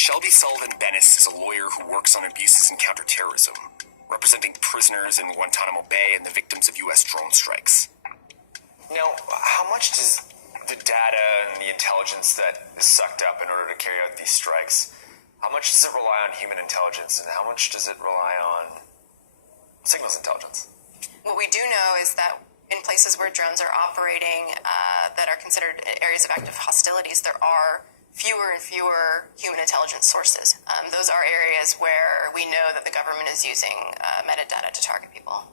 Shelby Sullivan Bennis is a lawyer who works on abuses and counterterrorism, representing prisoners in Guantanamo Bay and the victims of U.S. drone strikes. Now, how much does the data and the intelligence that is sucked up in order to carry out these strikes, how much does it rely on human intelligence and how much does it rely on signals intelligence? What we do know is that in places where drones are operating that are considered areas of active hostilities, there are fewer and fewer human intelligence sources. Those are areas where we know that the government is using metadata to target people.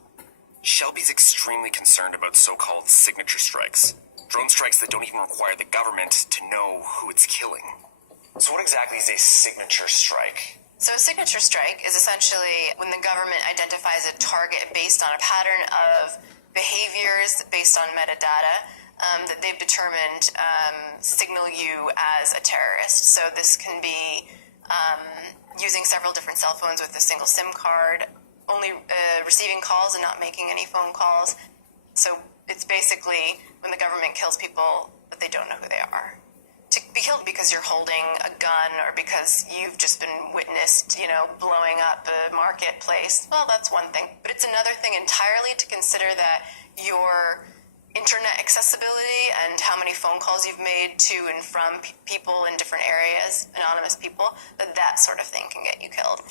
Shelby's extremely concerned about so-called signature strikes. Drone strikes that don't even require the government to know who it's killing. So what exactly is a signature strike? So a signature strike is essentially when the government identifies a target based on a pattern of behaviors based on metadata that they've determined signal you as a terrorist. So this can be using several different cell phones with a single SIM card, only receiving calls and not making any phone calls. So it's basically when the government kills people, but they don't know who they are. To be killed because you're holding a gun or because you've just been witnessed, blowing up a marketplace, well, that's one thing. But it's another thing entirely to consider that your internet accessibility and how many phone calls you've made to and from people in different areas, anonymous people, that sort of thing can get you killed.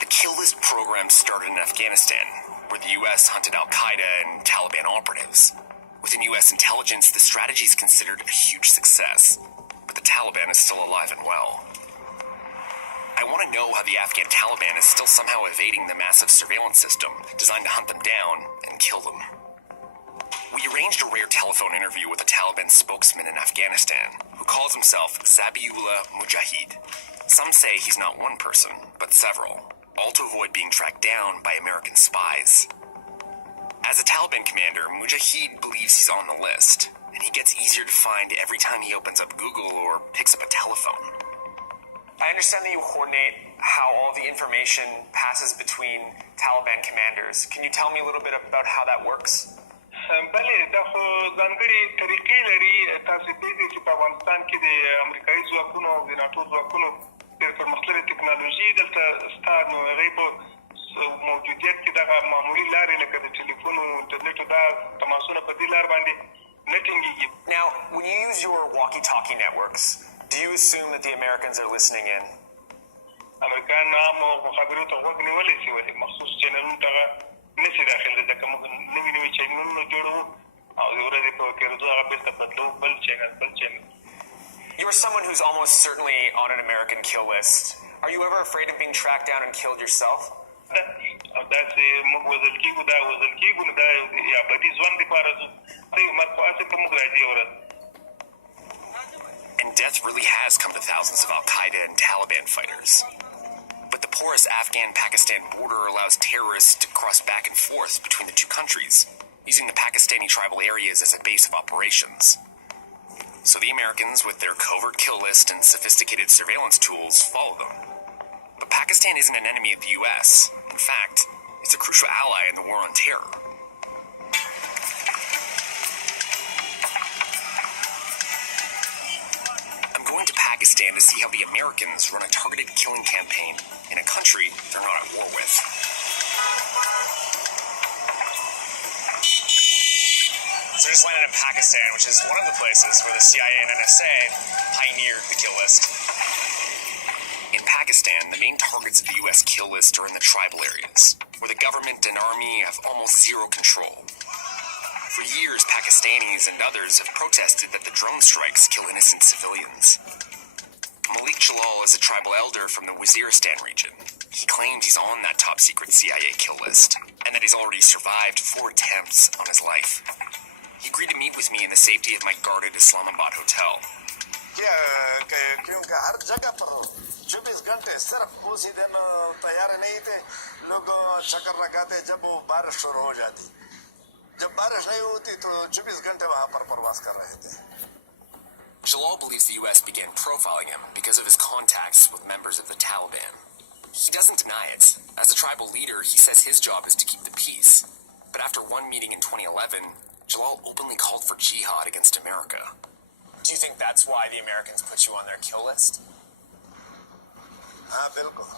The Kill List program started in Afghanistan, where the U.S. hunted al-Qaeda and Taliban operatives. Within U.S. intelligence, the strategy is considered a huge success, but the Taliban is still alive and well. I want to know how the Afghan Taliban is still somehow evading the massive surveillance system designed to hunt them down and kill them. We arranged a rare telephone interview with a Taliban spokesman in Afghanistan who calls himself Zabiullah Mujahid. Some say he's not one person, but several, all to avoid being tracked down by American spies. As a Taliban commander, Mujahid believes he's on the list, and he gets easier to find every time he opens up Google or picks up a telephone. I understand that you coordinate how all the information passes between Taliban commanders. Can you tell me a little bit about how that works? بله دا خو ځانګړي طریقې لري. تاسو پوهېږئ چې په افغانستان کې د امریکایي ځواکونو او د ناټو ځواکونو ډېر پرمختللې ټکنالوژي دلته شته، نو هغوی په موجودیت کې دغه معمولي لارې لکه د ټلیفون او انټرنېټو دا تماسونه په دې لار باندې نه ټینګېږي. Now, when you use your walkie-talkie networks, do you assume that the Americans are listening in? امریکایان عامو خبرو ته غوږ نیولی شي، ولې مخصوص چینلونو ته هغه نشي داخل، ځکه موږ نوي چینلونه جوړوو او د ورځې په تېرېدو هغه بېرته بدلوو، بل چینل. You're someone who's almost certainly on an American kill list. Are you ever afraid of being tracked down and killed yourself? او داسې موږ وژل کېږو نو دا یو ابدي ژوند دپاره ځو، مرګ خو هسې په موږ راځي یو ورځ. And death really has come to thousands of al-Qaeda and Taliban fighters. But the porous Afghan-Pakistan border allows terrorists to cross back and forth between the two countries, using the Pakistani tribal areas as a base of operations. So the Americans, with their covert kill list and sophisticated surveillance tools, follow them. But Pakistan isn't an enemy of the U.S. In fact, it's a crucial ally in the war on terror. I'm going to Pakistan to see how the Americans run a targeted killing campaign in a country they're not at war with. So I just landed in Pakistan, which is one of the places where the CIA and NSA pioneered the kill list. In Pakistan, the main targets of the U.S. kill list are in the tribal areas, where the government and army have almost zero control. For years, Pakistanis and others have protested that the drone strikes kill innocent civilians. Malik Jalal is a tribal elder from the Waziristan region. He claims he's on that top-secret CIA kill list, and that he's already survived 4 attempts on his life. He agreed to meet with me in the safety of my guarded Islamabad hotel. क्योंकि हर जगह पर 24 घंटे सिर्फ उसी दिन तैयार नहीं थे, लोग चक्कर लगाते जब वो बारिश शुरू हो जाती, जब बारिश नहीं होती तो 24 घंटे वहां पर प्रवास कर रहे थे. Jalal believes the U.S. began profiling him because of his contacts with members of the Taliban. He doesn't deny it. As a tribal leader, he says his job is to keep the peace. But after one meeting in 2011, Jalal openly called for jihad against America. Do you think that's why the Americans put you on their kill list? हाँ बिल्कुल.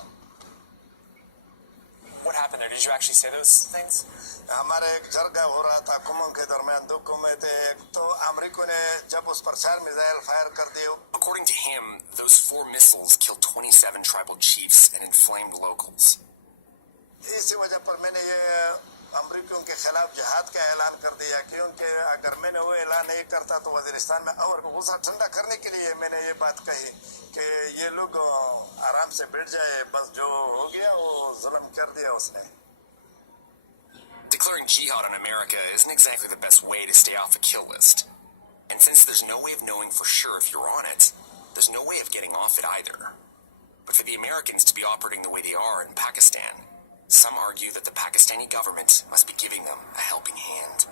What happened there? Did you actually say those things? हमारे एक जरगा हो रहा था कुमों के दरमियान, दो कुमें थे. तो अमेरिका ने जब उस पर 4 मिसाइल फायर कर दिए. According to him, those 4 missiles killed 27 tribal chiefs and inflamed locals. इसी वजह पर मैंने ये अमेरिकियों के खिलाफ जिहाद का ऐलान कर दिया, क्योंकि अगर मैंने वो ऐलान नहीं करता तो वजीरिस्तान में और गुस्सा ठंडा करने के लिए मैंने ये बात कही कि ये लोग आराम से बैठ जाए, बस जो हो गया वो जुल्म कर दिया उसने. Declaring jihad on America isn't exactly the best way to stay off a kill list. And since there's no way of knowing for sure if you're on it, there's no way of getting off it either. But for the Americans to be operating the way they are in Pakistan, some argue that the Pakistani government must be giving them a helping hand.